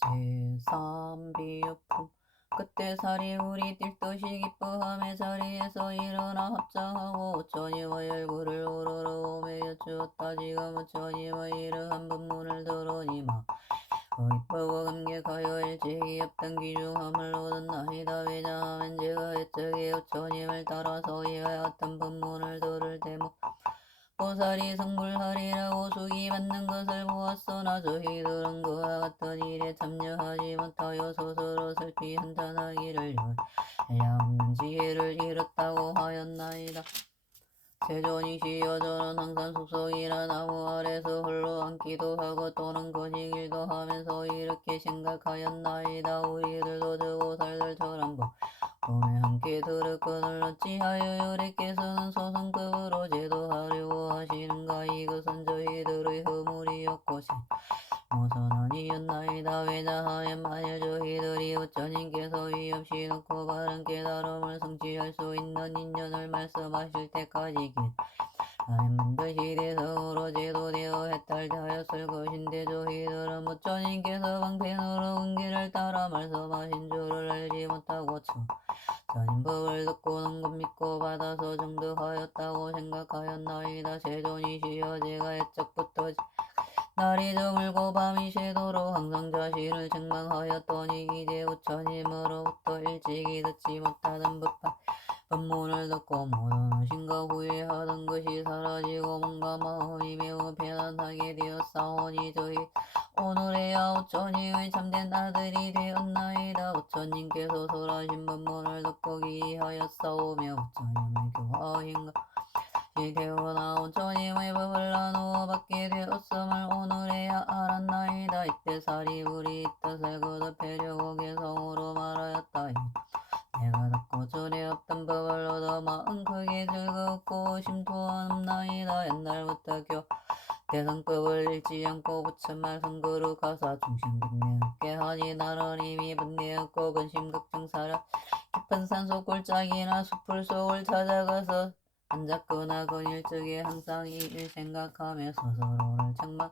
제3비유품 그때 살이 우리 뛸 듯이 기뻐함에 자리에서 일어나 합장하고 우천이와 열구를 우러러 오매 여쭈었다. 지금 우천이와 이르 한 번문을 들으니마 기쁘고 감격하여 일제히 없던 귀중함을 얻었나이다. 왜냐하면 제가 옛적에 우천임을 따라서 이와 같은 법문을 들을 때모 보살이 성불하리라고 수기 받는 것을 보았으나 저희들은 그와 같은 일에 참여하지 못하여 스스로 슬피 한탄하기를 야 없는 지혜를 잃었다고 하였나이다. 세존이시여 저는 항상 숙성이나 나무 아래서 홀로 앉기도 하고 또는 거니길도 하면서 이렇게 생각하였나이다. 우리들도 저 보살들처럼 봄에 함께 들었거늘 어찌하여 요래께서는 소승급으로 제도하려고 하시는가. 이것은 저희들의 허물이었고 모선 아니었나이다. 왜냐하면 만일 저희들이 어쩌님께서 위없이 놓고 바른 깨달음을 성취할 수 있는 인연을 말씀하실 때까지 라면 반드시 대성으로 제도되어 해탈하였을 것인데 저희들은 모처님께서 방편으로 은기를 따라 말씀하신 줄을 알지 못하고 전인법을 듣고는 것 믿고 받아서 정득하였다고 생각하였나이다. 세존이시여 제가 옛적부터 날이 저물고 밤이 새도록 항상 자신을 책망하였더니 이제 우천님으로부터 일찍이 듣지 못하던 법문을 듣고 모든 의심과 후회하던 것이 사라지고 뭔가 마음이 매우 편안하게 되었사오니 저희 오늘에야 우천님의 참된 아들이 되었나이다. 우천님께서 설하신 법문을 듣고 기이하였사오며 우천님의 교화인가 되어나 우천님의 법을 나누어 받게 되었음을 오늘에야 알았나이다. 이때 살이 우리 뜻을 거듭하려고 개성으로 말하였다. 내가 듣고 전에 없던 법을 얻어 마음 크게 즐겁고 심토하옵나이다. 옛날부터 대성법을 잃지 않고 부처말 성거로 가사 중심 분내 없게 하니 나는 이미 분내 없고 근심 걱정사라 깊은 산속 골짜기나 숲을 속을 찾아가서 앉았거나 그일적에 항상 이 일 생각하며 스스로를 책망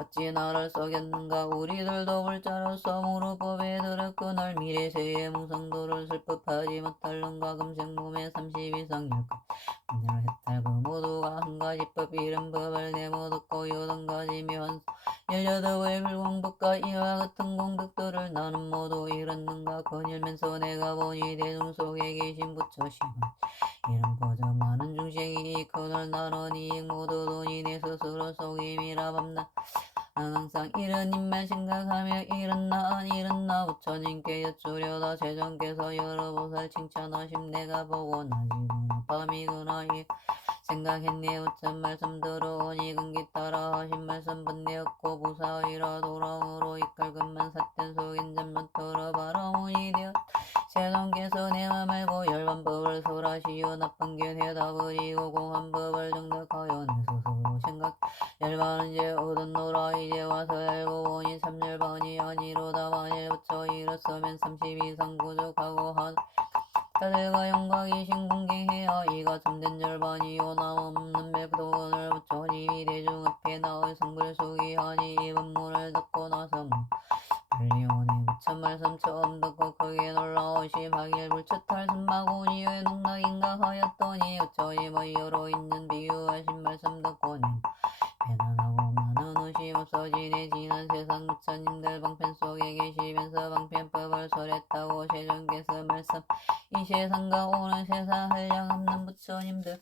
어찌 나를 속였는가. 우리들도 불자로서 무릎법에 들었거늘 미래세의 무성도를 슬퍼하지 못할는가. 금생 몸에 32성일것 분열 해탈 그 모두가 한 가지 법 이런 법을 내모 듣고 여든 가지 묘한 18의 불공법과 이와 같은 공덕들을 나는 모두 잃었는가. 거닐면서 내가 보니 대중 속에 계신 부처심은 이런 보저 많은 중생이 그들 나는 이익 모두 돈이 내 스스로 속임이라 밤낮 난 항상 이런 입만 생각하며 이런 나 부처님께 여쭈려다 세존께서 여러 보살 칭찬하심 내가 보고 낮이구나 밤이구나 생각했네. 우천 말씀 들어오니 근기 따라 하신 말씀 번뇌없고 부사의라 도람으로 이끌근만 삿된 속인 잠못 들어봐라 문이 되었 세존께서 내 맘 알고 열반법을 설하시어 나쁜 게 대답을이고 공한 법을 정득하여 내 스스로 생각 열반은 이제 얻었노라. 이제 와서 알고 보니 3열반이 아니로다. 만일 부처 이뤘으면 32상 부족하고 한 다들과 영광이신 공개해야 이가 참된 열반이요 남없는 백도원을 부처님이 대중 앞에 나의 성불 수기하니 이 법문을 듣고 나서 불리오네 부처 말씀 처음 듣고 크게 놀라오시 하길 불처탈 선마구니의 농락인가 하였더니 부처님의 여로 있는 비유하신 말씀 듣고 편안하고 많은 의심 없어지네. 지난 세상 부처님들 방편 속에 계시면서 방편법을 설했다고 세존께서 말씀 이 세상과 오는 세상 한량없는 부처님들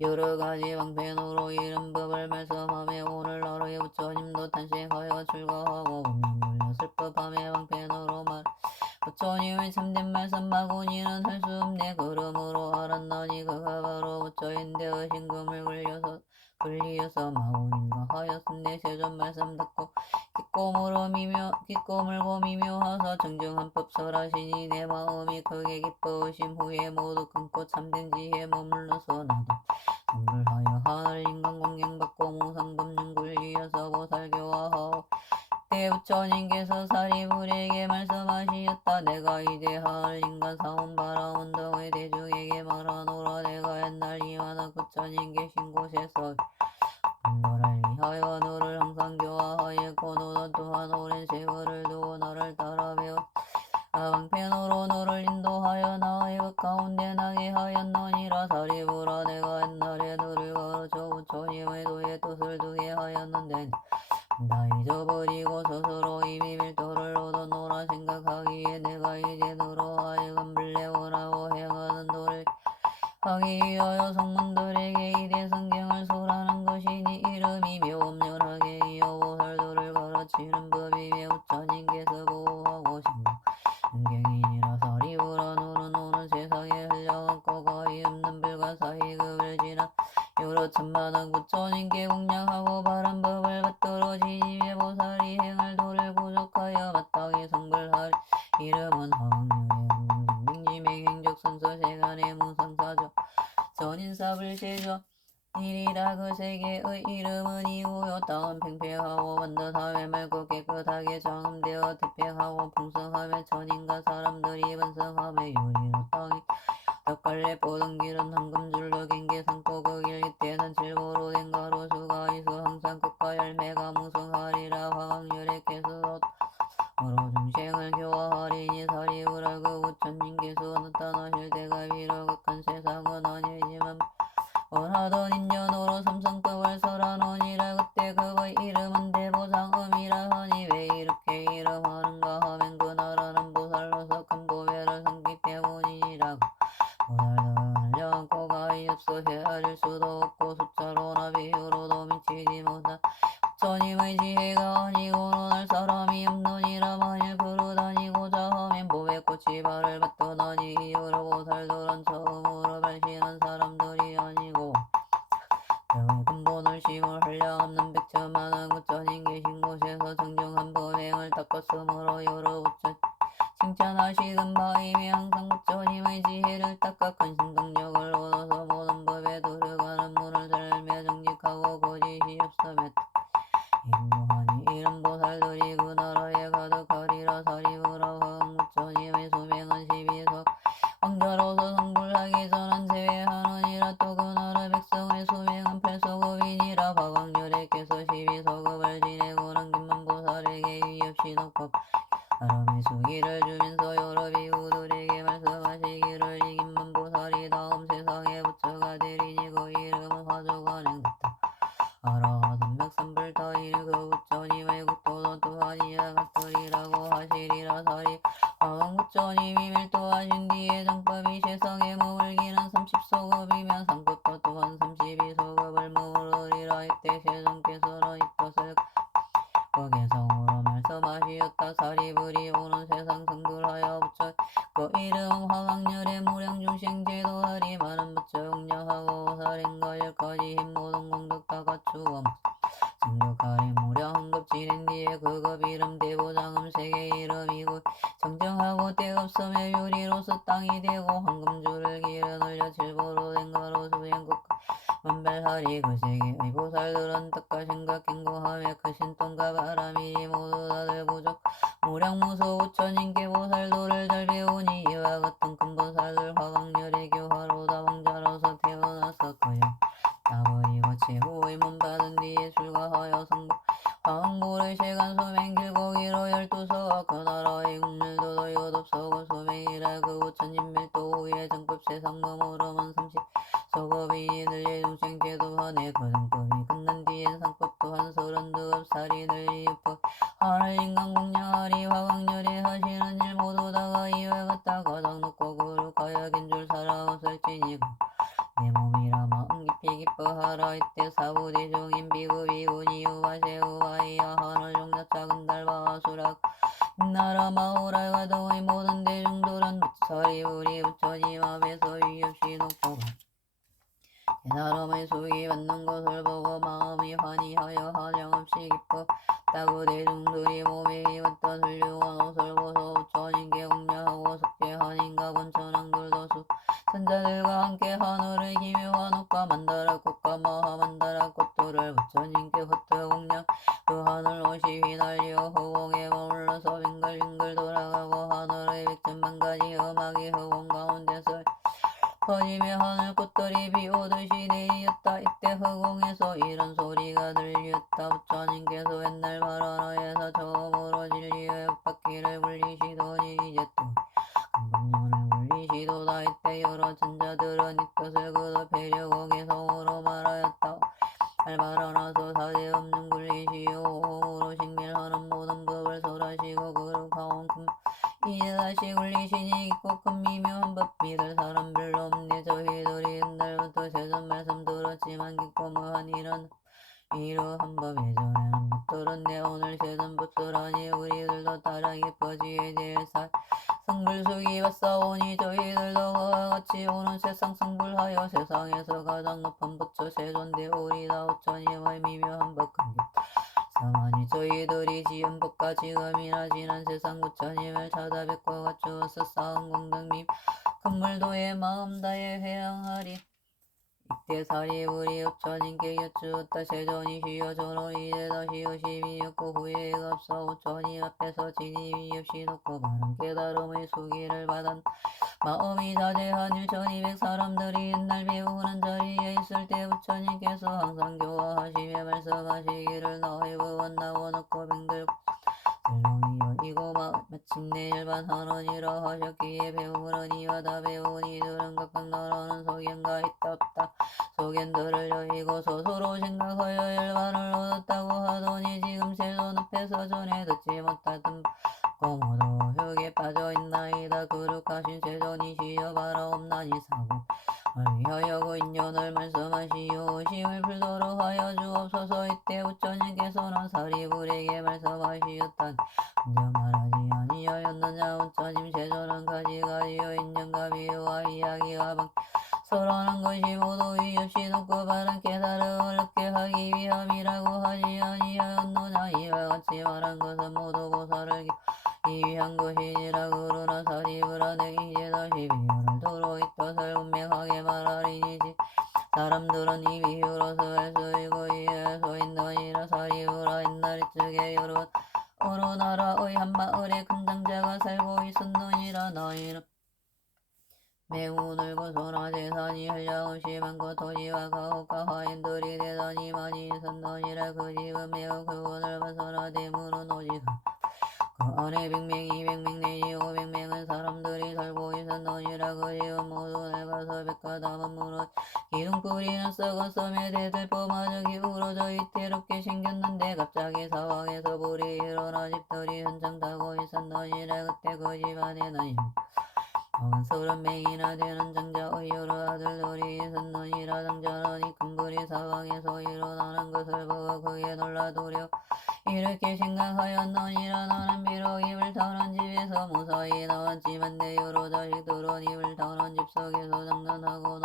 여러가지 방편으로 이런 법을 말씀하며 오늘날의 부처님도 탄생하여 즐거워하고 운명물려 슬퍼함의 방편으로 말 부처님의 참된 말씀 마구니는 할 수 없네. 그러므로 알았나니 그가 바로 부처인데 의심금을 굴리어서 마구니인가 하였음네. 세존 말씀 듣고 깊고 물고 미묘하사 정정한 법 설하시니 내 마음이 크게 기뻐하심 후에 모두 끊고 참된 지혜 머물러서 나도 성불하여 하늘 인간 공경받고 무상법륜 굴리어서 보살교화하오. 때 부처님께서 사리불에게 말씀하시었다. 내가 이제 하늘 인간 사원 바라온 등의 대중에게 말하노라. 내가 옛날 이만한 부처님 계신 곳에서 너를 위하여 너를 항상 교화하였고 모두 또한 오랜 세월을 두고 나를 따라 배워 방편으로 너를 인도하여 나의 그 가운데 나게 하였느니라. 사리부라 내가 옛날에 너를 가르쳐 부처님의 도의 뜻을 두게 하였는데 나 잊어버리고 스스로 이미 밀도를 얻어노라 생각하기에 내가 이제 너로 하여금 불레원하고 행하는 도를 하기 위하여 성문들에게 이대 성경을 소라는 것이니 이름이 묘엄연하게 이어 보살도를 가르치는 법이며 부처님께서 보호하고 신경이니라. 사리부라 너는 오는 세상에 흘려갖고 거의 없는 불가사의 급을 지나 여러 천만억 부처님께 공양하고 바른 법을 받들어 지니며 보살이 행할 도를 부족하여 마땅히 성불하리. 이름은 화응률의 흥공증빙심의 행적선서 세간의 무상사조 전인사불세조 이리라. 그 세계의 이름은 이후요 땅은 팽팽하고 반듯하며 맑고 깨끗하게 정음되어 태평하고 풍성하며 천인과 사람들이 번성하며 유리로 땅이 덕갈래 뻗은 길은 황금줄로 갱계상포 그 길 깃대는 질보로 된 가로수가 있어 항상 끝과 열매가 무성하리라. 화강열의 개수로 중생을 교화하리니 사리우라. 그 부처님께서 나타나실 때가 비록 극한 세상은 아니지만 원하던 인연으로 삼성법을 설하노니라. 그때 그의 이름은 대보상음이라 하니 왜 이렇게 이름하는가 하면 그 나라는 보살로서 큰 보배를 삼기 때문이니라. 보살들은 흘려갖고 가히 없어 헤아릴 수도 없고 숫자로나 비유로도 미치지 못한 부처님의 지혜가 아니고는 할 사람이 없느니라. 만일 그러다니고자 하면 보배꽃이 발을 받더나니 이후로 보살들은 처음으로 발신한 사람들이 아니고 그의 근본을 심을 한량없는 백천만한 부처님 계신 곳에서 정정한 법행을 닦았으므로 여러 부처 칭찬하시던 바이며 항상 부처님의 지혜를 닦아 큰 신동력을 얻어서 모든 법에 들어가는 문을 살며 정직하고 거짓이 없으며 인도하니 이런 보살들이 그 나라에 가득하리라. 사리부라. 화응부처님의 수명은 12석 왕자로서 성불하기 전은 제외하느니라. 또 그 나라 백성의 수명은 8서급이니라. 화강열애께서 12서급을 지내고는 김만보살에게 위없이 높고 사람의 수기를 주면서 여러 비구들에게 말씀하시기를 이 김만보살이 다음 세상의 부처가 되리니 그 이름은 화조관행부터 아라하삼백삼불타이니 그 부처님의 국도도 또한 이와 같으리라고 하시리라. 사리 화강부처님이 밀도하신 뒤에 정법이 세상에 머물기는 30서급이면 상급도 또한 32서급을 머무르리라. 이때 세종께서는 이 뜻을 거개성으로 말씀하시었다. 사리불이 오는 세상 성불하여 부처 그 이름 화강열의 무량중생 제도하리. 많은 부처 공양하고 살인가열까지 힘 모든 공덕 다 갖추어 성덕하리. 무량급 지낸 뒤에 그급 이름 대보장음 세계 이름이고 정정하고 때없으며 유리로서 땅이 되고 황금줄을 길어 늘려 질보로 된 가로수행 국가 만발하리. 그 세계의 보살들은 뜻과 생각 경고하며 크신 통과 바람이니 모두 다들 부족 무량무소 부처님께 보살도를 잘 배우니 이와 같은 큰 보살들 화강열의 교화로다 왕자로서 태어나서 그여 나버리고 최후의 문 받은 뒤에 출가하여 성부 화강보를 세간 수명 길고 길어 12서 그 나라의 국물도도 여덟서고 수명이라. 그 부처님 밀도 후에 정법 세상 머무르면 30서급이 늘리 중생 제도하네. 그 정법이 끝난 뒤엔 상법 또한 32살이 늘리 육법 하늘 인간 공양하리. 화강열에 하시는 일 모두 다가 이와 같다. 가장 높고 거룩하여 긴줄 살아왔을지니고 내 몸이라 마음 깊이 기뻐하라. 이때 사부대중인 비구비구니 우바세우와 이하 하늘 종자 작은 달과 아수락 나라 마오라 가동의 모든 대중들은 사리부리 부처님 앞에서 위없이 높고 사람의 수기 받는 것을 보고 마음이 환희하여 한량없이 기뻤다고 대중들이 몸에 입었던 훌륭한 옷을 벗어 부처님께 공양하고 석죄한 인가본 천왕들도 선자들과 함께 하늘의 기묘한 옷과 만다라꽃과 마하만다라꽃들을 부처님께 흩어 공양 그 하늘 옷이 휘날려 허공에 머물러서 빙글빙글 돌아가고 하늘의 백천만 가지 음악이 허공 가운데서 거짐에 하늘 꽃들이 비오듯이 내리었다. 이때 허공에서 이런 소리가 들리었다. 부처님께서 옛날 바라나에서 처음으로 진리의 바퀴를 굴리시더니 이제 또 금문을 굴리시도다. 이때 여러 천자들은 이 뜻을 거듭하려고 개성으로 말하였다. 알바라나서 사대 없는 굴리시오. 호흡으로 식멸하는 모든 법을 설하시고 거룩하온 금 이제 다시 굴리시니 깊고 큰 미묘한 법 믿을 사람 별로 없네. 저희들이 옛날부터 세전 말씀 들었지만 깊고 무한 이러한 법 예전에는 못 들었네. 오늘 세전 법설하니 우리들도 따라 깊어지게 제일사 성불수기 받사오니 저희들도 그와 같이 오는 세상 성불하여 세상에서 가장 높은 부처 세존대 오리다. 오천이의 미묘한 법 근기 사만이 저희들이 지은 법과 지금이나 지난 세상 부처님을 찾아뵙고 갖추어서 쌓은 공덕님 금물도의 마음 다해 회양하리. 이때 사리불이 부처님께 여쭈었다. 세존이시여 저는 이제 다시 의심이 없고 후회가 없어 부처님 앞에서 진입이 없이 놓고 바른 깨달음의 수기를 받은 마음이 자제한 1200 사람들이 옛날 배우는 자리에 있을 때 부처님께서 항상 교화하시며 말씀하시기를 너희 구원나고 넣고 병들고 설렁이여 이고 마침내 일반하느니라 하셨기에 배우느니와 다 배운 이들은 각각 너라는 소견가 있다 없다 소견들을 여의고 스스로 생각하여 일반을 얻었다고 하더니 지금 세존 앞에서 전에 듣지 못하던 모두 흙에 빠져있나이다. 거룩하신 세존이시여 바라옵나니 사고 위하여 그 인연을 말씀하시오. 심을 풀도록 하여 주옵소서. 이때 부처님께서는 사리불에게 말씀하시었다. 먼저 말하지 아니하였느냐. 부처님 세존은 가지가지요 인연과 비유와 이야기와 서로는 것이 모두 위없이 높고 바른 깨달음을 얻게 하기 위함이라고 하지 아니하였느냐. 이와 같이 말한 것은 모두 보살을 위한 것이니라. 그러나 사리불하네 이제 다시 비유를 들어 이 뜻을 분명하게 말하리니지. 사람들은 이 비유로서 할 수 있고 이해할 수 있느니라. 사리불하 옛날 이쪽에 어느 나라의 한 마을에 큰 장자가 살고 있었느니라. 너희는 매우 넓고 소나 재산이 한량없이 많고 토지와 가옥과 화인들이 대단히 많이 있었느니라. 그 집은 매우 크고 넓은 소나 대문은 오직 그 안에 100명, 200명 내지 500명의 사람들이 살고 있었느니라. 그 집은 모두 낡아서 백화담은 무릇 기둥뿌리는 썩은 섬에 대들보마저 기울어져 위태롭게 생겼는데 갑자기 사방에서 불이 일어나 집들이 한창 타고 있었느니라. 그때 그 집안에는 30명이나 되는 장자의 여러 아들들이 있었느니라. 장자는 이 큰 불이 사방에서 일어나는 것을 보고 크게 놀라도려 이렇게 생각하였느니라. 나는 비록 입을 다는 집에서 무사히 나왔지만 내 여러 자식들은 입을 다는 집 속에서 장난하고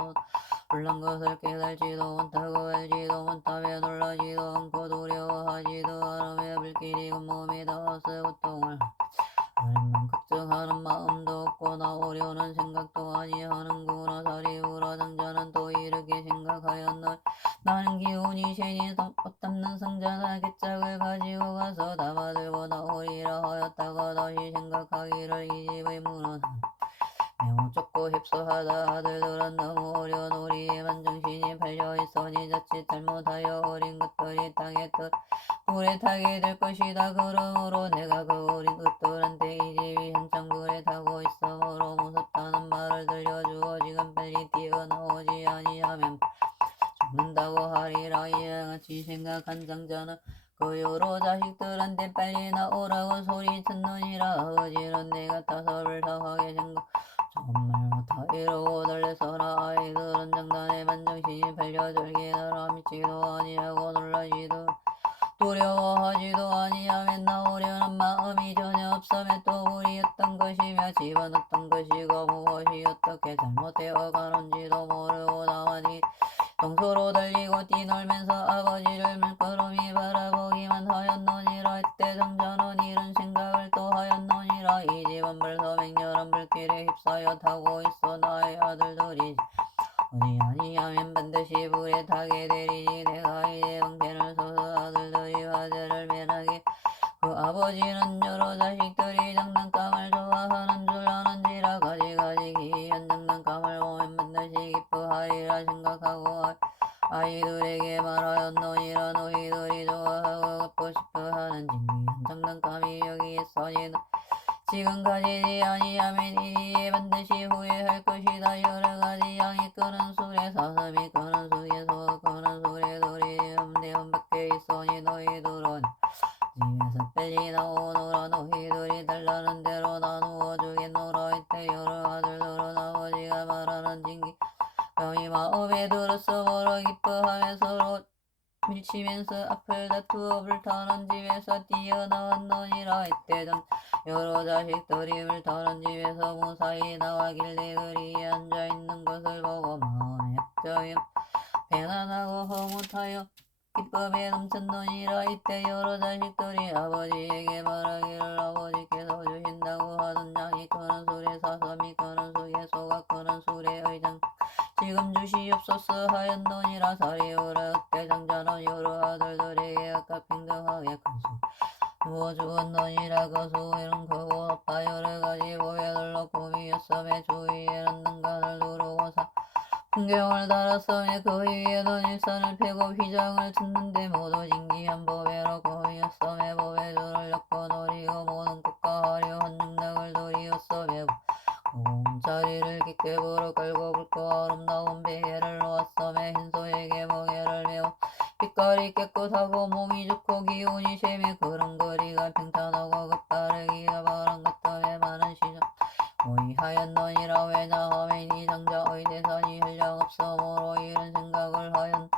놀란 것을 깨달지도 못하고 알지도 못하며 놀라지도 않고 두려워하지도 않으며 불길이 온몸에 닿아서 고통을 하는 걱정하는 마음도 없고 나오려는 생각도 아니하는구나. 사리불하 장자는 또 이렇게 생각하였노니 나는 기운이 세니 옷 닦는 상자나 개짝을 가지고 가서 담아들고 나오리라 하였다가 다시 생각하기를 이 집의 문은 매우 좁고 협소하다. 아들들은 너무 어려운 우리에만 정신이 팔려있으니 자칫 잘못하여 어린 것들이 땅에 불에 타게 될 것이다. 그러므로 내가 그 어린 것들한테 이 집이 한창 불에 타고 있으므로 무섭다는 말을 들려주어 지금 빨리 뛰어나오지 아니하면 죽는다고 하리라. 이와 같이 생각한 장자는 그 여러 자식들한테 빨리 나오라고 소리쳤느니라. 아버지는 내가 타서를 상하게 생각 정말 다 이러고 달래서나 아이들은 장단에 만정신이 팔려 절기나라 믿지도 아니하고 놀라지도 두려워하지도 아니하며 나오려는 마음이 전혀 없으며 또 우리였던 것이며 집은 어떤 것이고 무엇이 어떻게 잘못되어 가는지도 모르고 나만이 동서로 달리고 뛰놀면서 아버지를 물끄러미 바라보기만 하였느니라. 이때 장자는 이런 생각을 또 하였느니라. 이 집은 벌써 맹렬한 불길에 휩싸여 타고 있어 나의 아들들이 어디 아니하면 반드시 불에 타게 되리니 내가 이제 방편을 서서 아들들이 화재를 면하게 그 아버지는 여러 자식들이 장난감을 좋아하는 줄 아는지라. 가지가지 기이한 장난감을 보면 반드시 하고 아이들에게 말하였노니라. 너희들이 좋아하고 갚고 싶어 하는 진귀한 장난감이 여기 있으니 지금 가지지 아니하면 이리에 반드시 후회할 것이다. 여러 가지 양이 끄는 술에 사슴이 끄는 속에 소 끄는 술에 돌이 대음 밖에 있으니 너희들은 집에서 빨리 나오노라. 너희들이 달라는 대로 나누어 주겠노라. 이때 여러 아들들은 아버지가 말하는 진기 감히 마음에 들었어 보러 기뻐하며 서로 밀치면서 앞을 다투어 불타는 집에서 뛰어나왔느니라. 이때 여러 자식들이 불타는 집에서 무사히 나와길래 그리에 앉아있는 것을 보고 마음에 걱정이 배난하고 허무하여 기쁨에 넘쳤느니라. 이때 여러 자식들이 아버지에게 말하기를 아버지께서 주신다고 하던 양이 끄는 술에 사슴이 끄는 속에 소가 끄는 술에 의장 지금 주시옵소서 하였느니라. 사리우라. 그때 장자는 여러 아들들에게 각각 평등하게 큰수 누워 주었느니라. 그 수에는 크고 높아 여러 가지 보배들로 꾸미었음에 주위에는 난간을 두르고 풍경을 달았으며 그 위에는 일산을 펴고 휘장을 쳤는데 모두 진기한 보배로 꾸미었으며 보배줄을 엮고 노리고 모든 꽃과 화려한 등락을 두리었으며 자리를 깊게 불어 깔고 붉고 아름다운 베개를 놓았으며 흰소에게 멍에를 메워 빛깔이 깨끗하고 몸이 좋고 기운이 셈에 그런거리가 평탄하고 끝바르기가 바람 같음에 많은 시장 모의하였느니라. 왜냐하면 이 장자의 재산이 한량없으므로 이런 생각을 하였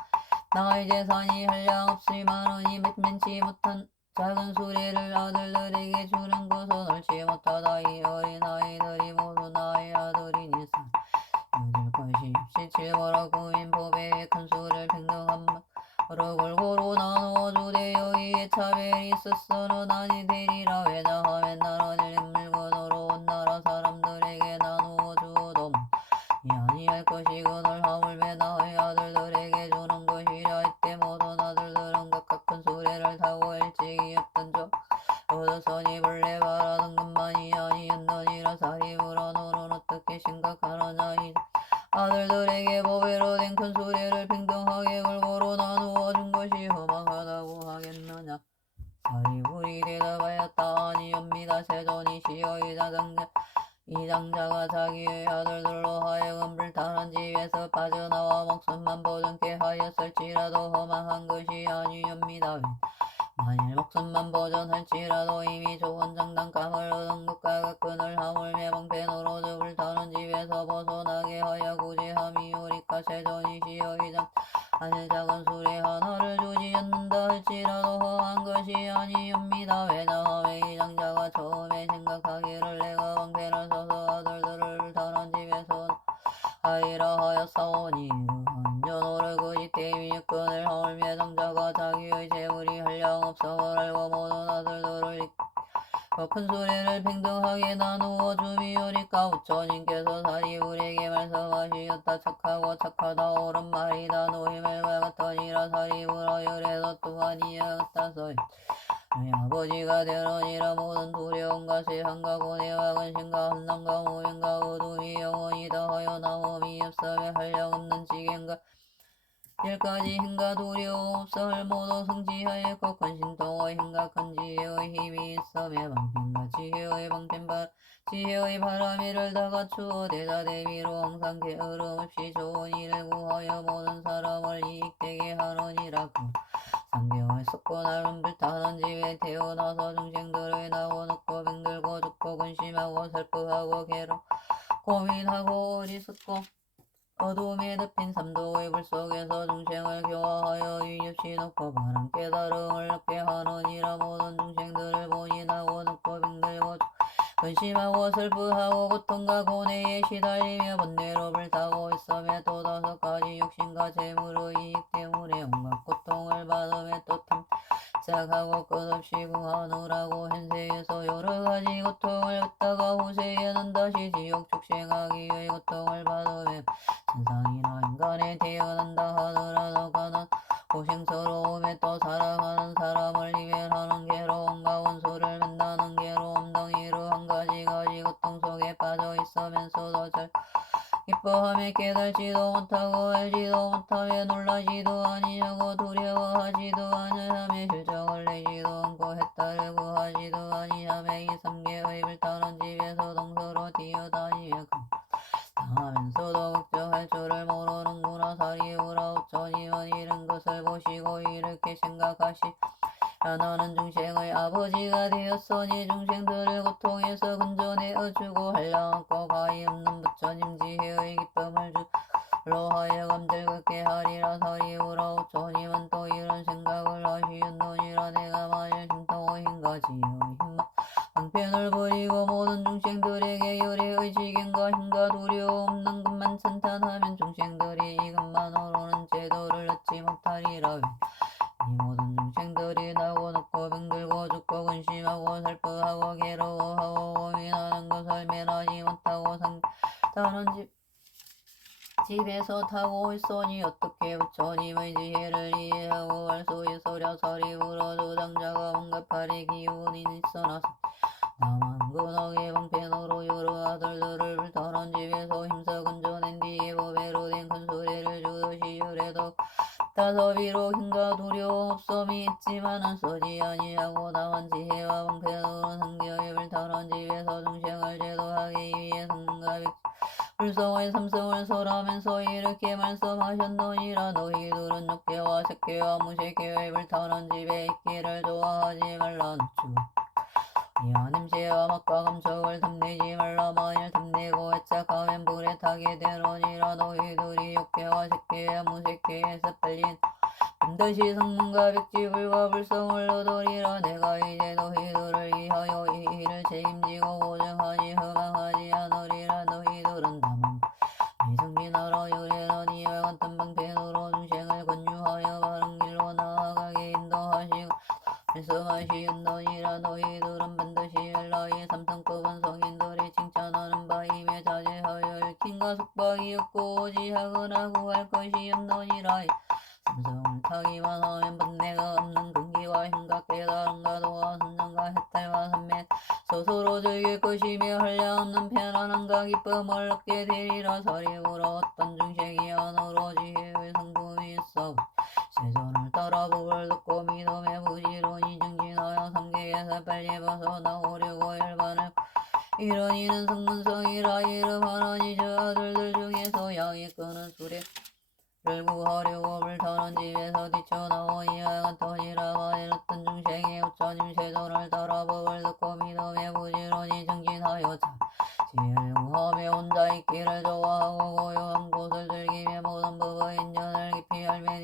나의 재산이 한량없이 많으니 맺지 못한 작은 수레를 아들들에게 주는 것은 옳지 못하다. 이 어린아이들이 모두 나의 아들이니 여줄 것이 없이 칠보라. 구인 보배의 큰 수를 평등한 바로 골고루 나누어 주되 여기에 차별이 있었으는 아니 되리라. 왜냐하면 나라를 물건으로 온 나라 사람들에게 나누어 주어도 아니할 것이거늘 하물며 나의 아들들에게 주는 것이라. 이때 모든 아들들은 각각 큰 수레를 타고 일찍이 없던 적 얻었으니 본래 바라던 것만이 아니었느니라. 사리우라. 너는 어떻게 생각하느냐. 이 아들들에게 보배로 된 큰 수레를 평등하게 골고루 나누어 준 것이 허망하다고 하겠느냐. 사리불이 대답하였다. 아니옵니다. 세존이시여. 이 장자가 자기의 아들들로 하여금 불타는 집에서 빠져나와 목숨만 보존케 하였을지라도 허망한 것이 아니옵니다. 만일 목숨만 보존할지라도 이미 좋은 장난감을 얻은 것과 같거늘 하물며 방편으로 불타는 집에서 벗어나게 하여 구제함이오리까. 세존이시여. 이 아니 작은 수레 하나를 주지 않는다 할지라도 허한 것이 아니옵니다. 왜냐하면 이 장자가 처음에 생각하기를 내가 방패를 써서 아들들을 불타는 집에서 하이라 하였사오니 한전오를 그지 때문에 여건을 하물며 장자가 자기의 재물이 한량없음을 알고 모든 아들들을 큰 수레를 평등하게 나누어 주미오리까. 부처님께서 사리불에게 말씀하시었다. 착하고 착하다 옳은 말이다. 너희 말과 같으니라. 사리불아. 이래도 또한 이와 같아서 너희 아버지가 되느니라. 모든 두려움과 세한과 고뇌와 근심과 환난과 무명과 어둠이 영원히 다하여 남음이 없으며 한량없는 지경과 일까지 힘과 두려움 없음을 모두 성취하였고 큰 신통의 힘과 큰 지혜의 힘이 있으며 방편과 지혜의 방편바 지혜의 바람이를 다 갖추어 대자 대비로 항상 게으름 없이 좋은 일을 구하여 모든 사람을 이익되게 하느니라. 그 상경을 쏟고 나름 불타는 집에 태어나서 중생들의 나워놓고 병들고 죽고 근심하고 슬프하고 괴로 고민하고 어리석고 어둠에 덮인 삼도의 불 속에서 중생을 교화하여 유입시 놓고 바람 깨달음을 얻게 하느니라. 모든 중생들을 보니 나워놓고 병들고 근심하고 슬프하고 고통과 고뇌에 시달리며 번뇌로 불타고 있으며 또 다섯 가지 욕심과 재물의 이익 때문에 온갖 고통을 받으며 또 탐착하고 끝없이 구하느라고 현세에서 여러 가지 고통을 받다가 후세에는 다시 지옥 축생하기 위해 고통을 받으며 천상이나 인간에 태어난다 하더라도 가난 고생스러움에 또 사랑하는 사람을 이별하는 괴로움과 원수를 만나는 괴로움 등 이러한 가지 고통 속에 빠져 있으면서도 잘 기뻐하며 깨달지도 못하고 알지도 못하며 놀라지도 아니하고 두려워하지도 아니하며 실정을 내지도 않고 해탈을 구하지도 아니하며 이 삼계의 불타는 집에서 동서로 뛰어다니며 하면서도 걱정할 줄을 모르는구나. 사리우라 오천이만 이런 것을 보시고 이렇게 생각하시 나는 중생의 아버지가 되었으니 중생들을 고통에서 건져내어주고 한량없고 가히 없는 부처님 지혜의 기쁨을 주로 하여금 즐겁게 하리라. 사리우라 오천이만 또 이런 생각을 하시었느니라. 내가 만일 힘통의힘과 지혜의 힘과 방편을 버리고 모든 중생들에게 열애의 지경과 힘과 두려움 없는 것만 찬탄하면 중생들이 이것만으로는 제도를 얻지 못하리라. 이 모든 중생들이 나고 눕고 병들고 죽고 근심하고 슬퍼하고 괴로워하고 고민하는 것을 면하지 못하고 상다는 집에서 타고 있으니 어떻게 부처님의 지혜를 이해하고 할 수 있으랴. 사리우라 조장자가 온갖 팔의 기운이 있어나서 다만 근왕의 방편으로 여러 아들들을 불타는 집에서 힘써 건져낸 뒤에 보배로 된 큰 소리를 주듯이 유래도 다서비로 힘과 두려움 없음이 있지만은 쓰지 아니하고 다만 지혜와 방편으로 성경의 불타는 집에서 중생을 제도하기 위해 성문과 불성의 삼성을 설하면서 이렇게 말씀하셨느니라. 너희들은 육계와 색계와 무색계의 불타는 집에 있기를 좋아하지 말라. 이와 냄새와 맛과 감촉을 탐내지 말라. 만일 탐내고 애착하면 불에 타게 되느니라. 너희들이 육계와 색계와 무색계에서 빨린 반드시 성문과 백지불과 불성을 얻으리라. 내가 이제 너희들을 위하여 이 일을 책임지고 보증하니 허망하지 않으리라. 너희들은 다만 이성진하라. 유래는 이와 같은 방편으로 중생을 권유하여 바른 길로 나아가게 인도하시고 말씀하시었느니라. 너희들은 반드시 엘라의 삼성급은 성인들이 칭찬하는 바임에 자제하여 읽힌과 속박이 없고 오지하거나 구할 것이 없느니라. 삼성을 타기만 하면 번뇌가 없는 근기와 힘과 깨달음과 도와 선정과 해탈과 삼매 스스로 즐길 것이며 한량없는 편안함과 기쁨을 얻게 되리라. 사리우라 어떤 중생이 안으로 지혜의 성품이 있어 세존을 따라 법을 듣고 믿음에 부지런히 정진하여 삼계에서 빨리 벗어나오려고 열반을 이런 이는 성문성이라. 이름하나니 저 아들들 중에서 양이 끄는 수레를 구하려고 불타는 집에서 뛰쳐나오니 이와 같으니라. 만일 어떤 중생이 부처님 세존을 따라 법을 듣고 믿음에 부지런히 정진하여 지혜를 구하며 혼자 있기를 좋아하고 고요한 곳을 즐기며 모든 법의 인연을 깊이 알면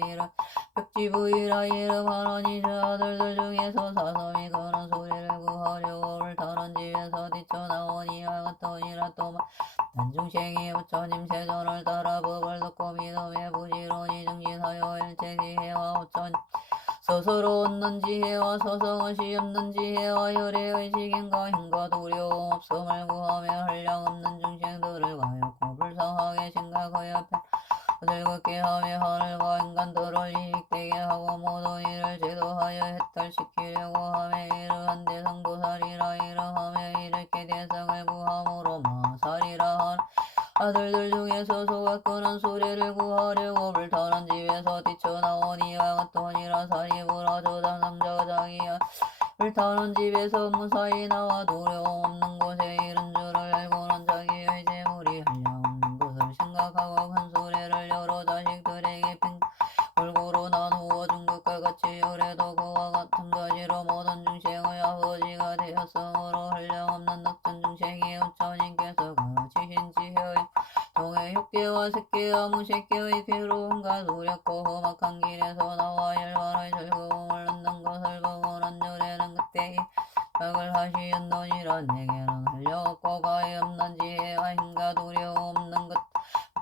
백지부이라. 이름하나니 저 아들들 중에서 사섬이 그는 소리를 구하려고 불타는 집에서 뛰쳐나오니 이와 같으니라. 또 난 중생이 부처님 세존을 따라 법을 듣고 믿음에 부지런히 정진하여 일체 지혜와 부처님 스스로 얻는 지혜와 서성엇이 없는 지혜와 열애의 지경과 힘과 두려움 없음을 구하며 한량없는 중생들을 가엾고 불쌍하게 생각하여 즐겁게 하며 하늘과 인간들을 이익되게 하고 모든 일을 제도하여 해탈시키려고 하며 이러한 대성보살이라. 이러하며 이렇게 대성을 구함으로 마살이라. 아들들 중에서 소가 끄는 소리를 구하려고 불타는 집에서 뛰쳐나오니 이와 같으니라. 사리우라 조장상자가 자기야 불타는 집에서 무사히 나와 두려움 없는 곳에 이른 줄을 알고는 자기의 재물이 한량없는 것을 생각하고 큰 소리를 여러 자식들에게 골고루 나누어 준 것과 같이 요래도 그와 같은 가지로 모든 중생의 아버지가 되었으므로 한량없는 넉전 중생이 부처님께서 가르치신 지혜의 종의 육계와 색계와 무색계의 괴로움과 두렵고 험악한 길에서 나와 열반의 즐거움을 얻는 것을 보고 난 요래는 그때 생각을 하시었느니라. 내게는 한량없고 가히 없는 지혜와 힘과 두려움 없는 것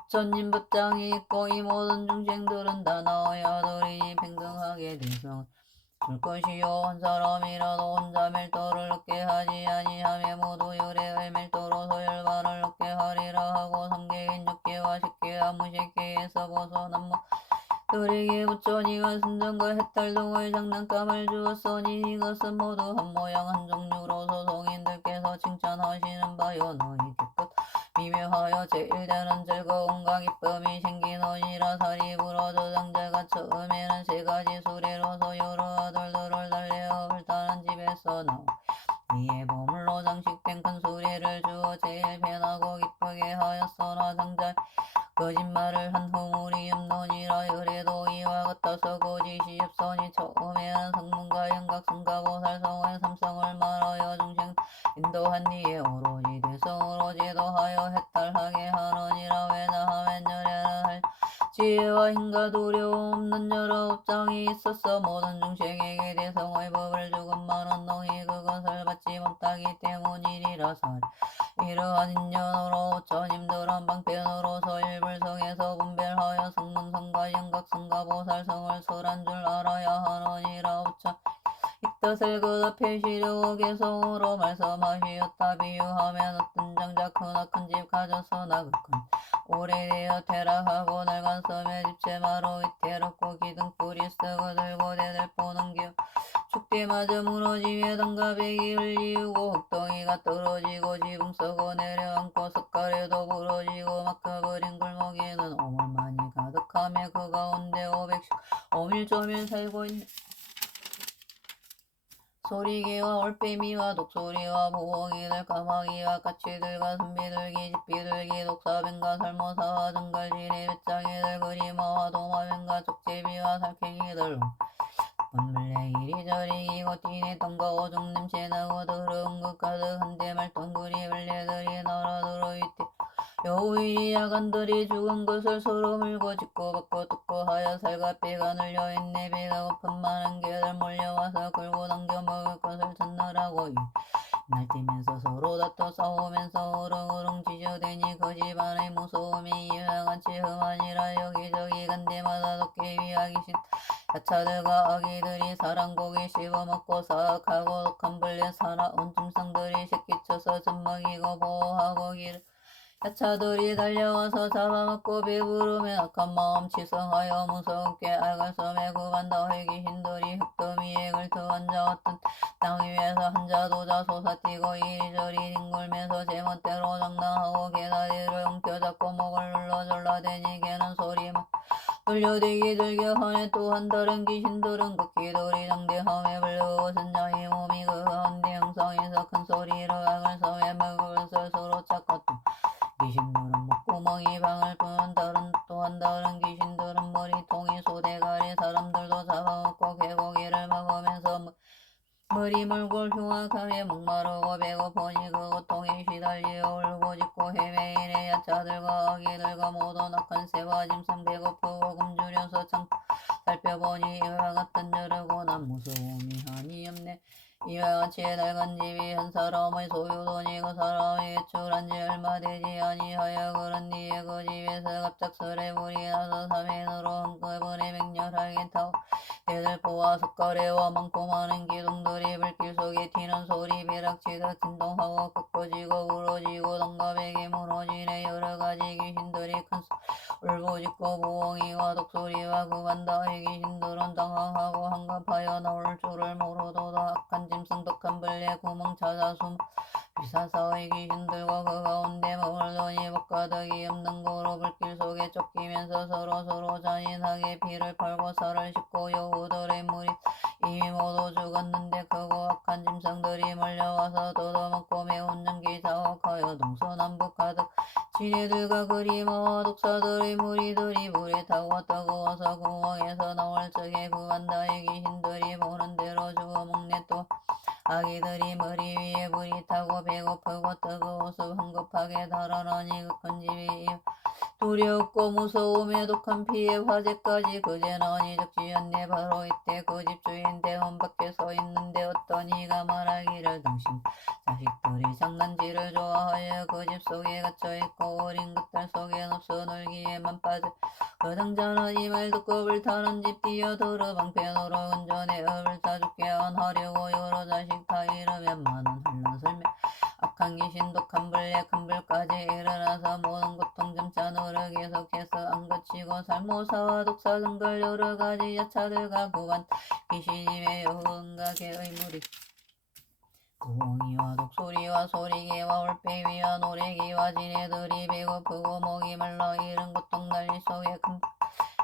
부처님 법장이 있고 이 모든 중생들은 다 나의 아들이니 평등하게 대성을 줄 것이요. 한 사람이라도 혼자 멸도를 얻게 하지 아니하며 모두 열애의 멸도로서 열반을 얻게 하리라 하고 삼계인 육계와 식계와 무식계에서 벗어난 들에게 부처님은 선정과 해탈 등의 장난감을 주었으니 이것은 모두 한 모양 한 종류로서 성인들께서 칭찬하시는 바요. 너희 깨끗 미묘하여 제일되는 즐거움과 기쁨이 생기노니라. 살이 부러져 장자가 처음에는 세 가지 수레로서 여러 아들들을 달래어 불타는 집에서 나오 이에 보물로 장식된 큰 수레를 주어 제일 편하고 기쁘게 하였으나 장자 거짓말을 한 허물이 없노니라. 열에도 이와 같아서 거짓이 없으니 처음에는 성문과 영각 성가 보살성의 삼성을 말하여 중생 인도한 뒤에 오로지 대성으로 제도하여 해탈하게 하느니라. 왜냐하면 열에는 할 지혜와 힘과 두려움 없는 여러 업장이 있어서 모든 중생에게 대성의 법을 주건만은 너희 그것을 받지 못하기 때문이니라. 살 이러한 인연으로 오천님들은 방편으로서 일불성에서 분별하여 성문성과 영각성과 보살성을 설한 줄 알아야 하느니라. 오천 이 뜻을 그 앞에 시려고 개성으로 말씀하시었다. 비유하면 어떤 장자 크나 큰 집 가졌으나 그 큰 오래되어 퇴락하고 낡은 섬에 집채마로 위태롭고 기둥뿌리 쓰고 들고 대들보는 겨 축대마저 무너지며 등가백이 흘리우고 흙덩이가 떨어지고 지붕 썩어 내려앉고 석가래도 부러지고 막혀버린 골목에는 오물만이 가득하며 그 가운데 500씩 오밀조밀 살고 있네. 소리개와 올빼미와 독소리와 부엉이들 까마귀와 까치들과 선비들기 집비들기 독사뱀과 살모사와 등갈지리 배짱이들 그리마와 도마뱀과 족제비와 살쾡이들 분물레 이리저리 기고 뛰네 똥과 오줌 냄새나고 더러운 것 가득한데 말똥구리 벌레들이 날아들어 있대. 여우일이 야간들이 죽은 것을 서로 물고 짚고 받고 뜯고 하여 살과 배가 눌려있네. 배가 고픈 많은 개들 몰려와서 끌고 당겨 먹을 것을 찾느라고 날뛰면서 서로 다퉈 싸우면서 으릉으릉 짖어대니 그 집안의 무서움이 이와같이 험하니라. 여기저기 간 데마다 도깨비와 귀신 야차들과 아기들이 사랑고기 씹어먹고 사악하고 독한 벌레 사나운 짐승들이 새끼쳐서 젖먹이고 보호하고 기를 야차들이 달려와서 잡아먹고 배부르면 악한 마음 치성하여 무섭게 알갈섬에 구간다의 귀신들이 흙더미에 걸터앉아왔던 땅 위에서 한자도자 솟아뛰고 이리저리 뒹굴면서 제멋대로 장난하고 개다리를 움켜잡고 목을 눌러 졸라대니 개는 소리만 돌려대기 즐겨하네. 또한 다른 귀신들은 극기들이 장대함에 불러오신 자의 몸이 그 가운데 형성해서 큰 소리로 악을섬에 먹을 것을 서로 찾고 귀신들은 목구멍이 방을 푸는 또한 다른 귀신들은 머리통이 소대가리 사람들도 잡아먹고 개고기를 먹으면서 머리 물고 흉악하며 목마르고 배고프니 그 고통에 시달려 울고 짖고 헤매이네. 야차들과 아기들과 모든 악한 새와 짐승 배고프고 굶주려서 살펴보니 이와 같은 여러 고난 무서움이 한이 없네. 이와 같이 낡은 집이 한 사람의 소유돈이 그 사람이 외출한 지 얼마 되지 아니하여 그런 뒤에 그 집에서 갑작스레 불이 나서 사면으로 한꺼번에 맹렬하게 타오 대들보와 석가래와 많고 많은 기둥들이 불길 속에 튀는 소리 벼락치듯 진동하고 꺾어지고 부러지고 덩가백이 무너지네. 여러가지 귀신들이 큰 울부짖고 부엉이와 독소리와 구간다의 귀신들은 당황하고 한갑하여 나올 줄을 모르도다. 악한 짐승 독한 벌레 구멍 찾아 숨 비사사의 귀신들과 그 가운데 머물더니 먹가득이 없는 고로 불길 속에 쫓기면서 서로 잔인하게 피를 팔고 살을 씹고 여우들의 무리 이미 모두 죽었는데 크고 악한 짐승들이 몰려와서 뜯어먹고 매운 연기 자욱하여 동서남북 가득 지네들과 그리마와 독사들의 무리들이 불에 타고 뜨거워서 구멍에서 나올 적에 구한다의 귀신들이 보는 대로 주워먹네. 또 아기들이 머리 위에 불이 타고 배고프고 뜨거워서 황급하게 달아나니 그 큰 집이 두렵고 무서움에 독한 피에 화재까지 그제나니 적지 않네. 바로 이때 그 집 주인 대문 밖에 서 있는데 어떤 이가 말하기를 당신 자식들이 장난질을 좋아하여 그 집 속에 갇혀있고 어린 것들 속에 없어 놀기에만 빠져 그 당자는 이 말 듣고 불타는 집 뛰어들어 방편으로 운전해 불타 죽게 하려고 여러 자식 다 잃으면 많은 혼란설매 악한 귀신 독한 벌레 큰 불까지 일어나서 모든 고통 점차 노력 계속해서 안 그치고 살모사와 독사 등들 여러가지 야차들과 구간 귀신임에 여운과 개의 무리 부엉이와 독소리와 소리와 소리개와 올빼미와 노래기와 지네들이 배고프고 목이 말라 이른 고통달리 속에 큰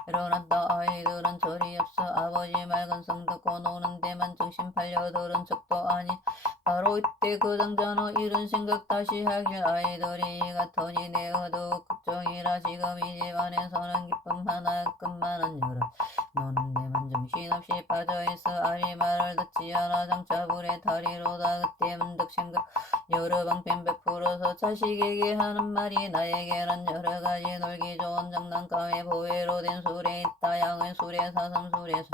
일어났다. 아이들은 저리 없어 아버지 맑은 성 듣고 노는 데만 정신 팔려들은 척도 아니. 바로 이때 그 장자는 이런 생각 다시 하길 아이들이 같으니 내가 더욱 걱정이라. 지금 이 집 안에서는 기쁨 하나 끝만은 열어 노는 데만 정신없이 빠져있어. 아비 말을 듣지 않아 장차 불의 다리로다. 그때 문득 생각 여러 방편 베풀어서 자식에게 하는 말이 나에게는 여러가지 놀기 좋은 장난감에 보배로 된 술에 있다. 양의 술에 사슴 술에 소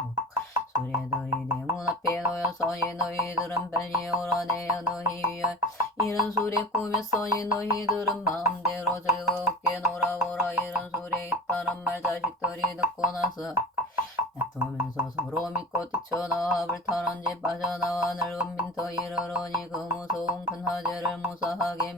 수레들이 내 문 앞에 놓여서니 너희들은 빨리 오라내어 너희 위하여 이런 술에 꾸몄으니 너희들은 마음대로 즐겁게 놀아보라. 이런 술에 있다는 말 자식들이 듣고 나서 다투면서 서로 믿고 뛰쳐나와 불타는 집 빠져나와 늙은 민터 이르러니 그 무서운 큰 하재를 무사하게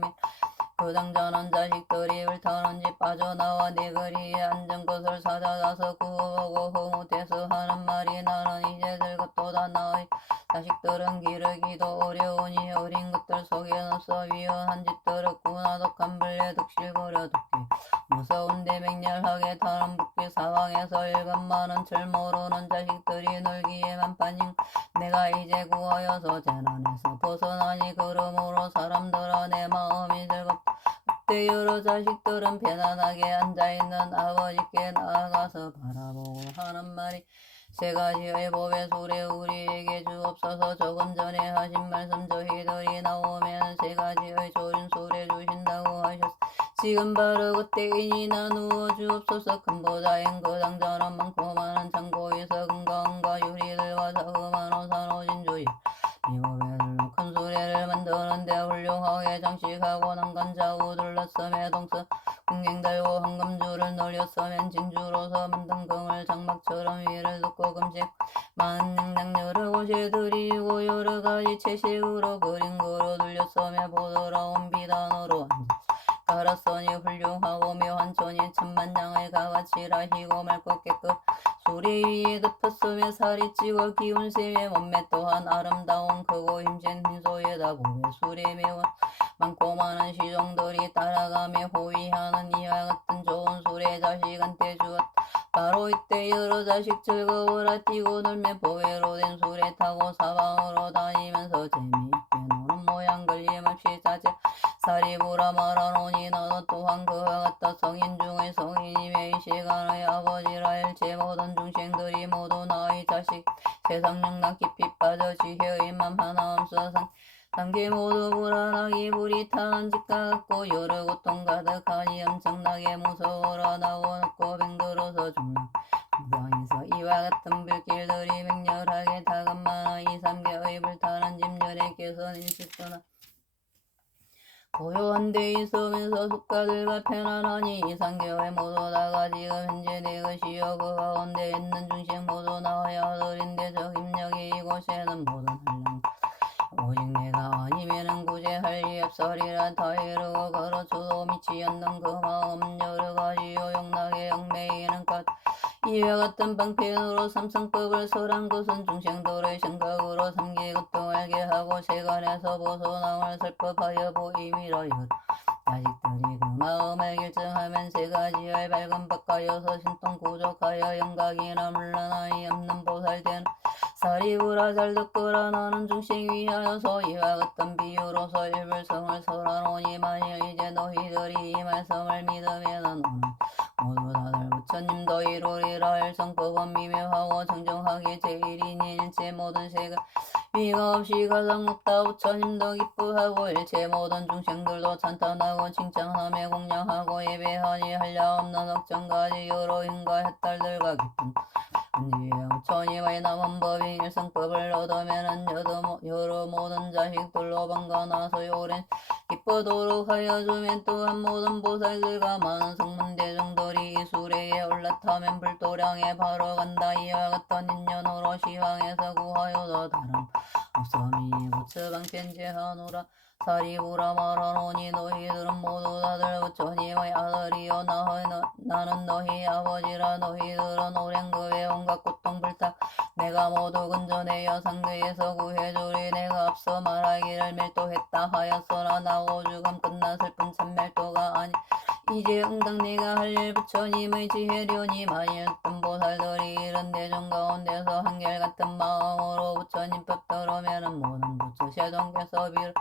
그 장자는 자식들이 불타는 집 빠져나와 네 거리에 앉은 것을 찾아가서 구호하고 흐뭇해서 하는 말이 나는 이제 늙었도다. 나의 자식들은 기르기도 어려우니 어린 것들 속엔 없어 위험한 짓들 없구나. 독한 벌레 득실거려 독기 무서운데 맹렬하게 타는 붓기 사방에서 일감 많은 철 모르는 자식들이 놀기에만 빠진 내가 이제 구하여서 재난에서 벗어나니 그러므로 사람들아 내 마음이 즐겁다. 그때 여러 자식들은 편안하게 앉아있는 아버지께 나아가서 바라보고 하는 말이 세 가지의 법의 수레 우리에게 주옵소서. 조금 전에 하신 말씀 저희들이 나오면 세 가지의 좋은 수레 주신다고 하셨어. 지금 바로 그때이니 나누어 주옵소서. 큰 보좌인 그 장자는 많고 많은 창고에서 금강과 유리들과 자그마한 오산오진 주의 미국에들로 큰 수레를 만드는데 훌륭하게 장식하고 난간 좌우 둘러섬에 동서 궁갱 달고 황금줄을 놀렸으면 진주로서 만든 금을 장막처럼 위를 덮고 금색 많은 냉장 여러 곳에 들이고 여러가지 채식으로 그린 거로 둘렸으며 부드러운 비단으로 깔았으니 훌륭하고 묘한 천이 천만장의 가와치라. 희고 맑고 깨끗 수레 위에 덮었으며 살이 찌고 기운 셈에 몸매 또한 아름다운 크고 힘센 흰소에다 보배 수레 매운 많고 많은 시종들이 따라가며 호위하는 이와 같은 좋은 수레 자식한테 주었다. 바로 이때 여러 자식 즐거워라 뛰고 놀며 보배로 된 수레 타고 사방으로 다니면서 재미있게 노는 모양 걸림없이 자제 살이 부라 말하노니 너도 또한 그와 같다. 성인 중의 성인이며 이 시간의 아버지라 일체 모든 중생들이 모두 나의 자식 세상 영락 깊이 빠져 지혜의 맘 하나 없어 상계 모두 불안하기 불이 타는 집과 같고 여러 고통 가득하니 엄청나게 무서워라. 나고 높고 뱅들어서 죽는 무당에서 이와 같은 불길들이 맹렬하게 다급만한 이 삼계의 불타는 집열에께서는 인식도나 고요한 데 있으면서 숙가들과 편안하니 이상교회 모두 다가 지금 현재 내 것이요 그 가운데 있는 중심 모두 나의 아들인데 저 힘력이 이곳에는 모든 한량 오직 내가 아니면은 구제할 리 없으리라. 다 이루고 가르쳐도 미치 않는 그 마음 여러가지 요용나게 영매이는 것 이와 같은 방편으로 삼성법을 설한 것은 중생들의 생각으로 삼계 것도 알게 하고 세간에서 벗어남을 설법하여 보임이라. 자식들이 그 마음을 결정하면 세 가지의 밝은 법가여서 신통 구족하여 영각이나 물러나이 없는 보살된 사리부라 잘 듣거라. 나는 중생 위하여서 이와 같은 비유로서 일불성을 설하노니 만일 이제 너희들이 이 말씀을 믿으면 너는 모두 다들 부처님도 이루리라. 일성법은 미묘하고 정정하게 제일이니 일체 모든 세가 위가 없이 가장 높다. 부처님도 기뻐하고 일체 모든 중생들도 찬탄하고 칭찬하며 공양하고 예배하니 한량 없는 억정가지 여러 인과 햇달들과 깊은 은지의 부처님의 남은 법인 일성법을 얻으면은 여러 모든 자식들로 반가나서 오랜 기뻐도록 하여 주면 또한 모든 보살들과 많은 성문대중들이 이 수레에 올라타면 불도량에 바로 간다. 이와 같은 인연으로 시황에서 구하여도 다름 없음이 부처방편제하노라. 사리부라 말하노니 너희들은 모두 다들 부처님의 아들이요 나는 너희 아버지라. 너희들은 오랜 그의 온갖 고통 불타 내가 모두 근전하여 상대에서 구해주리. 내가 앞서 말하기를 멸도했다 하였으나 나고 죽음 끝난 슬픈 참멸도가 아니 이제 응당 내가 할 일 부처님의 지혜려니. 만일 어떤 보살들이 이런 대중 가운데서 한결같은 마음으로 부처님 법 들으면은 모든 부처 샤동께서 비록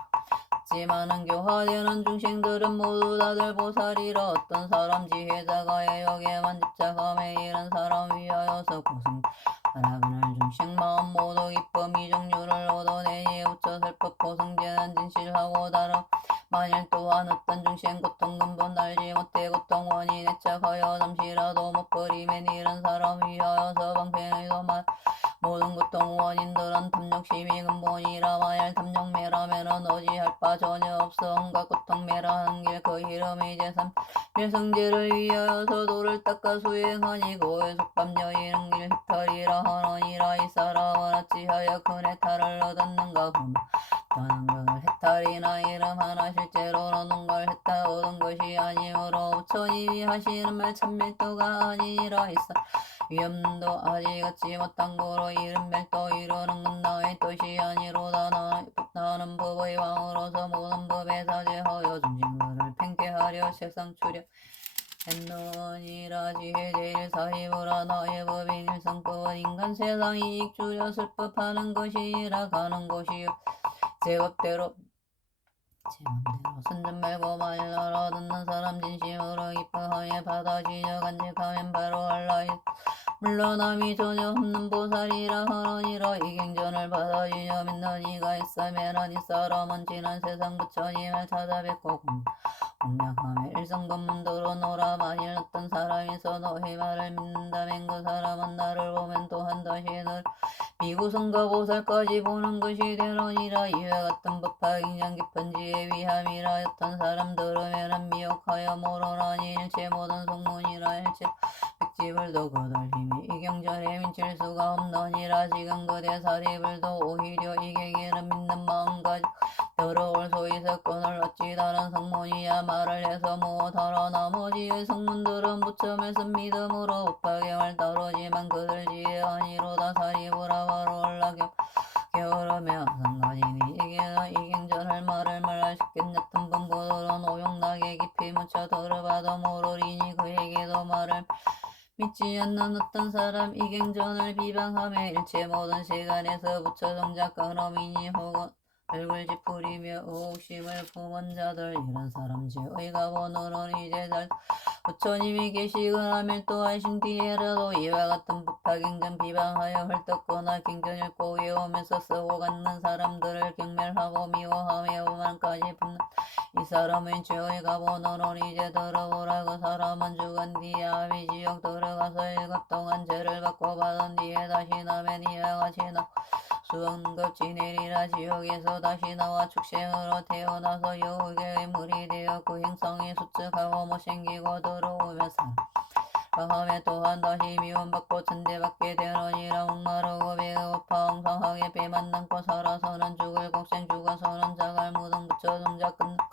지만은 교화되는 중생들은 모두 다들 보살이라. 어떤 사람 지혜자가 애욕에만 집착함에 이런 사람 위하여서 고승하라그날 중생 마음 모두 기쁨 이종류를 얻어내니 우처 슬퍼 고승제는 진실하고 다름. 만일 또한 어떤 중생 고통 근본 알지 못해 고통 원인 애착하여 잠시라도 못 버리면 이런 사람 위하여서 방편의 도말 모든 고통 원인들은 탐욕심이 근본이라. 만일 탐욕매라면은 어찌할 바 전혀 없어. 온갖 고통 매라하는 길 그 이름이 제3 일성제를 위하여서 도를 닦아 수행하니 고의 속밤 여인은 길 해탈이라 하느니라. 이 사람은 어찌하여 큰 해탈을 얻었는가 흠 나는 그걸 해탈이나 이름 하나 실제로는 온걸 해탈 얻은 것이 아니므로 부처님이 하시는 말 참밀도가 아니라. 있어 위험도 아직 얻지 못한 고로 이른 멸도 이루는 건 나의 뜻이 아니로다. 나는 법의 왕으로서 모든 법에 사죄하여 중생들을 팽개하려 세상 출현했느니라. 지혜 제일 사이브라. 나의 법인 일성법은 인간 세상 이익 주려 슬법하는 것이라. 가는 곳이요 제 맘대로 선전 말고 만일 알아듣는 사람 진심으로 기뻐하며 받아지려 간직하면 바로 알라이 물러남이 전혀 없는 보살이라 하느니라. 이 경전을 받아지려 믿는 이가 있으면 이 사람은 지난 세상 부처님을 찾아뵙고 공양하며 일성법문도로 노라. 만일 어떤 사람이서 너희 말을 믿는다면 그 사람은 나를 보면 또한 다시 늘 미구성과 보살까지 보는 것이 되느니라. 이와 같은 법화 굉장히 깊은 지혜 위함이라. 어떤 사람 들으면은 미혹하여 모르나니 일체 모든 성문이라. 일체 백지불도 거들 힘이 이 경전에 미칠 수가 없느니라. 지금 그대 사리불도 오히려 이 계기를 믿는 마음가지 더러울 수 있었거늘 어찌 다른 성문이야 말을 해서 못하라. 나머지의 성문들은 부처 말씀 믿음으로 법화경을 다루지만 그들 지혜 아니로다. 사리부라 바로 올라겨 게으르며 상가지니 이게나 이 경전을 말을 말하시겠냐던 분부들은 오용나게 깊이 묻혀 들어봐도 모르리니 그에게도 말을 믿지 않는 어떤 사람 이 경전을 비방하며 일체 모든 시간에서 부처 정작 그놈이니 혹은 얼굴 찌푸리며 의혹심을 품은 자들 이런 사람 제의가 번호는 이제 잘 부처님이 계시거나 멸도하신 뒤에라도 이와 같은 법화경전 비방하여 헐떡거나 경전 읽고 외우면서 쓰고 갖는 사람들을 경멸하고 미워하며 오만까지 품는 이 사람의 죄의가 번호는 이제 들어보라. 그 사람은 죽은 뒤에 아비지옥 들어가서 7급 동안 죄를 받고 받은 뒤에 다시 나면 이와 같이 수억급 지내리라. 지옥에서 다시 나와 축생으로 태어나서 여우의 물이 되어 그 행성이 수축하고 못생기고 들어오며 살아하며 또한 다시 미움받고 천대받게 되느니라. 목마르고 배가 고파 엉성하게 배만 남고 살아서는 죽을 곡생 죽어서는 자갈 무등 부처 동작 끝나고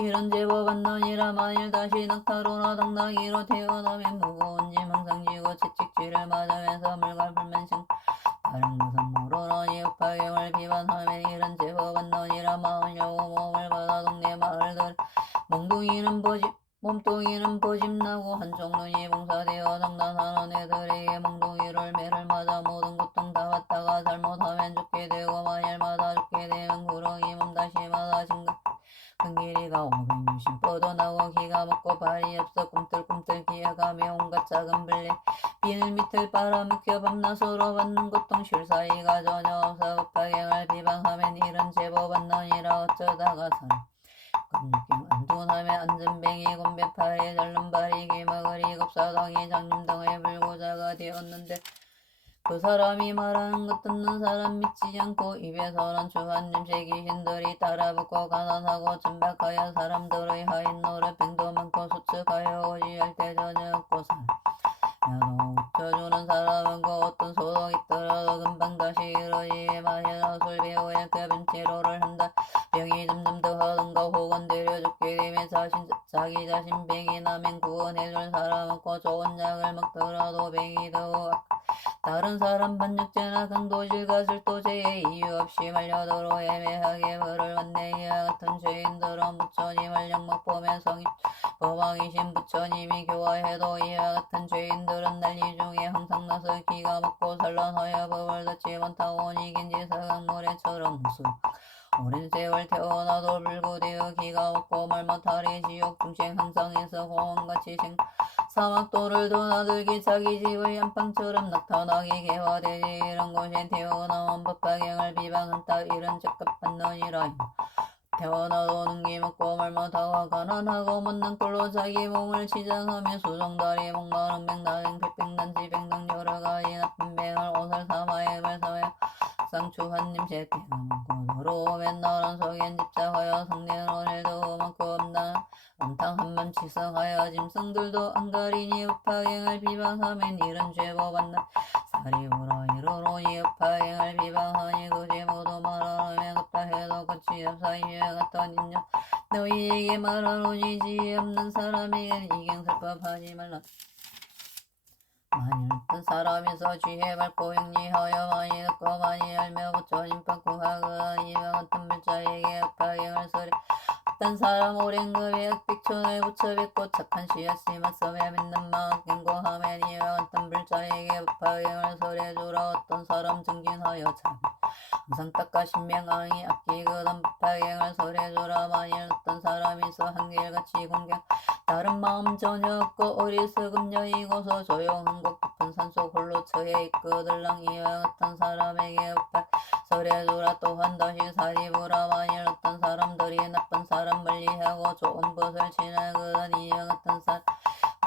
이런 제법 안느니라. 만일 다시 낙타로나 당나귀로 태어나면 무거운 짐 항상 지고 채찍질을 맞으면서 물과 불면생 다른 것은 모르노니 법화경을 비반하며 이런 제법 안느니라. 마흔 여우 몸을 받아 동네 마을들 몸뚱이는 버짐나고 한쪽 눈이 봉사되어 장난하는 애들에게 몽둥이를 매를 맞아 모든 고통 다 받다가 잘못하면 죽게 되고 만일 맞아 죽게 되면 구렁이 몸 다시 맞아 진급 큰 길이가 560 뻗어나고 기가 먹고 발이 없어 꿈틀꿈틀 기어가며 온갖 작은 블레 비늘 밑을 빨아먹혀 밤낮으로 받는 고통 쉴 사이가 전혀 없어. 법화경을 비방하면 이런 제법 안느니라. 어쩌다가 사람 건육경 안둔하며 안전뱅이 곤배파에 절름발이 기머거리 겁사덩이 장님 등의 불구자가 되었는데 그 사람이 말하는 것 듣는 사람 믿지 않고 입에서는 주한 냄새 귀신들이 따라붙고 가난하고 천박하여 사람들의 하인 노릇 뱅도 많고 수축하여 오지할 때 전혀 없고 야도 웃겨주는 사람은 그 어떤 소득이 있더라도 금방 다시 이러지 마시나 술 배우에 급인 치료를 한다. 병이 점점 더 하든가 혹은 데려 죽게 되면 자기 자신 병이 나면 구원해줄 사람 없고 좋은 약을 먹더라도 병이 더 다른 사람 반역죄나 강도질과 술도죄에 이유 없이 말려들어 애매하게 벌을 받네. 이와 같은 죄인들은 부처님을 영못 보면 성인 법왕이신 부처님이 교화해도 이와 같은 죄인들은 난리 중에 항상 나서 기가 먹고 산란하여 법을 듣지 못하고 이긴 지사강모래처럼 무수 오랜 세월 태어나도 불구되어 기가 먹고 말 못하리 지옥 중생 항상에서 호원같이 사막도를 드나들기 자기 집의 안방처럼 나타나게 개화되지 이런 곳에 태어나온 법화경을 비방한 따 이런 적합한느니라. 태어나도 능기 먹고 말 못하고 가난하고 못난 꼴로 자기 몸을 치장하며 수정다리 목마른 백나행 백백난지 백등 여러가지 나쁜 병을 옷을 삼아에 발사하여 쌍추한 냄새 태어나고 더러우면 나란 속엔 집착하여 성내는 오늘도 많고 없나 엄탕 한만 치성하여 짐승들도 안 가리니 up하경을 비방하면 이런 죄고 받는 사리우라 이르노니 up하경을 비방하니 그죄 모두 말하면 없다 해도 끝이 없사 이와 같은 인연 너희에게 말하노니 지혜 없는 사람에겐 이경설법하지 말라. 만일 어떤 사람에서 쥐에 밟고 영리하여 많이 듣고 많이 알며 부처님 법구하거나 이와 같은 불자에게 up하경을 설해 어떤 사람 오랜 급에 흑백천을 붙여뵙고 착한 씨앗이 맞서며 믿는 마음 경고하면 이와 같은 불자에게 법화경을 설해주라. 어떤 사람 증진하여 참 항상 닦아 신명왕이 아끼거든 법화경을 설해주라. 만일 어떤 사람이서 한결같이 공경 다른 마음 전혀 없고 어리석음 여이고서 조용한 곳 깊은 산속 홀로 처해 있거들랑 이와 같은 사람에게 법화 설해주라. 또한 다시 사리부라. 만일 어떤 사람들이 나쁜 사람 멀리하고 좋은 벗을 지나거든 이와 같은 사람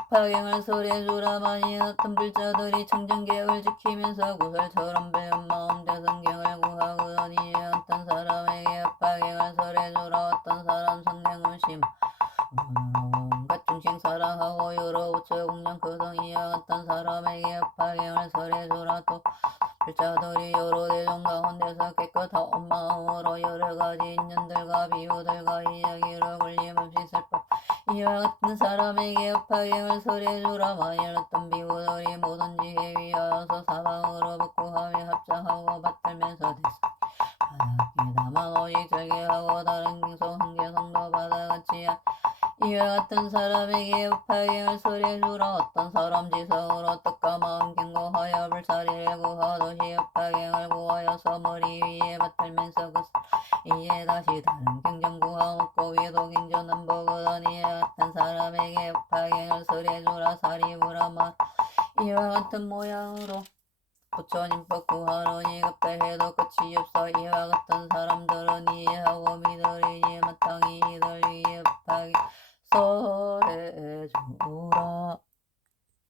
법화경을 설해주라. 만일 어떤 불자들이 청정개혁을 지키면서 구설처럼 배운 마음 대성경을 구하거든 이와 같은 사람에게 법화경을 설해주라. 어떤 사람 성냉을 심 온갖 중생 사랑하고 여러 부처 공양 그등 이와 같은 사람에게 법화경을 설해주라. 또 불자들이 여러 대중 가운데서 깨끗한 마음으로 여러가지 인연들과 비유들과 이야기를 걸림없이 설법 이와 같은 사람에게 법화경을 설해주라. 만일 어떤 비유들이 뭐든지 위하여서 사방으로 복구하며 합장하고 받들면서 됐어 바닥에 다만 오직 절개하고 다른 갱송 한 개성도 바다같이 이와 같은 사람에게 법화경을 설해주라. 어떤 사람 지성으로 뜻과 마음 경고하여 불사리를 구하듯이 법화경을 구하여서 머리 위에 받들면서 그 이에 다시 다른 경전 구하먹고 위도 경전은 보거든 이와 같은 사람에게 법화경을 설해주라. 사리부라 말 이와 같은 모양으로 부처님법 구하노니 급대해도 끝이 없어. 이와 같은 사람들은 이해하고 믿으리니 마땅히 이들 위에 법하게 설해주라.